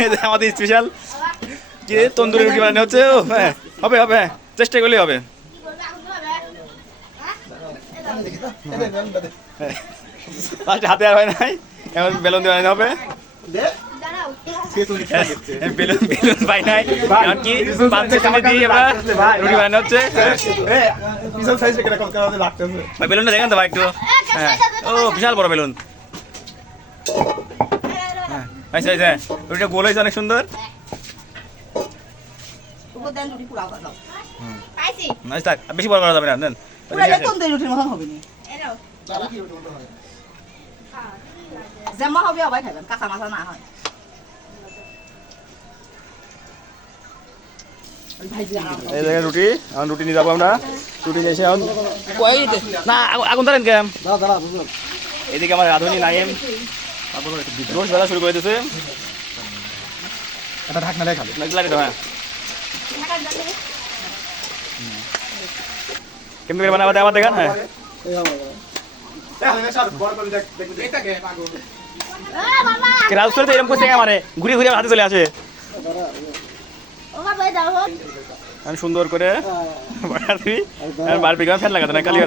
আমাদের স্পেশাল যে তন্দুরি রুটি বানানো হচ্ছে? ও হ্যাঁ হবে হবে হ্যাঁ চেষ্টা করলেই হবে। ফার্স্ট হাতে আর হয় নাই এখন বেলুন দিয়ে বানানো হবে। বেলুন বেলুন পাই নাই কি পাঁচশো টাকা দিয়ে এবার রুটি বানানো হচ্ছে। বেলুনটা দেখেন তো ভাই একটু। হ্যাঁ ও বিশাল বড় বেলুন। হ্যাঁ আচ্ছা আচ্ছা রুটিটা গোল হয়েছে অনেক সুন্দর। বেশি বড় করা যাবে না নেন। জমা হবে? আবার খাবেন কাঁচা মাথা না হয়। এই দেখেন রুটি এখন রুটি নিয়ে যাব আমরা। রুটি নিয়ে এসে এখন না আগুন ধরেন কেম? দাঁড়া দাঁড়া বুঝলাম। এদিকে আমার রাধুনি নাইম। রোজ বেলা শুরু করে দিয়েছে এটা ঢাকনা লাগে তো হ্যাঁ। কেমনি করে বানাবো আবার দেখেন হ্যাঁ বড় তো এরকম করছে আমারে। ঘুরে ঘুরে আমার হাতে চলে আসে। আমি সুন্দর করে আর বারবি ফ্যান লাগাতে না কালি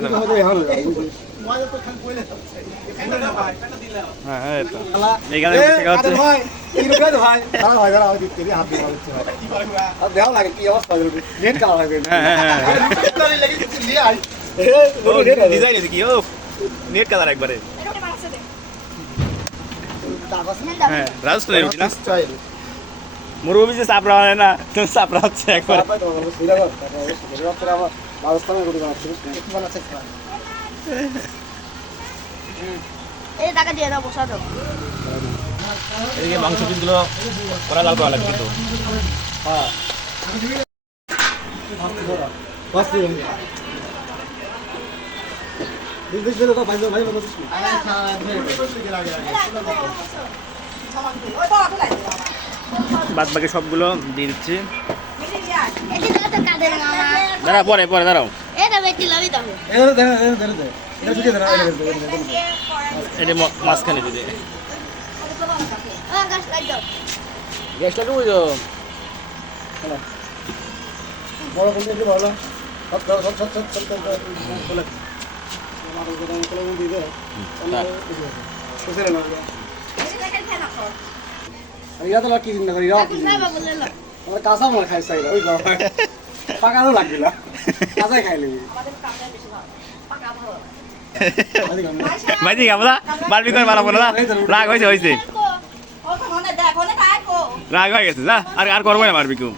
হ্যাঁ হ্যাঁ নেট হ্যাঁ হ্যাঁ হ্যাঁ কালার একবারে হ্যাঁ মুরুবি যে চাপড়া হয় না তুমি চাপড়া হচ্ছে একবারে টাকা দিয়ে দাও বসা দাও। এদিকে মাংস পিসগুলো করা লাল করা লাগবে কিন্তু। হ্যাঁ বাদ বাকি সবগুলো দিয়ে দিচ্ছি। দাঁড়া পরে পরে দাঁড়াও। এটা মাঝখানে দাও। গ্যাসটা ডুবে যাও বড় কোন দিকে ভালো সব সব সব সব সব বলে আমাদের যেটা কোন দিয়ে দে না আর ইয়া তো লাকি দিন না করি রাও কি সাহেব বললে না আমরা কাঁচা মাল খাই চাই ওই বাবা। পাকানো লাগবে না। কাঁচাই খাই লিবি ভাইজি আমরা বারবি করে বানাবো না রাগ হয়েছে হয়েছে। মনে রাগ হয়ে গেছে না আর আর করব না বারবি কেউ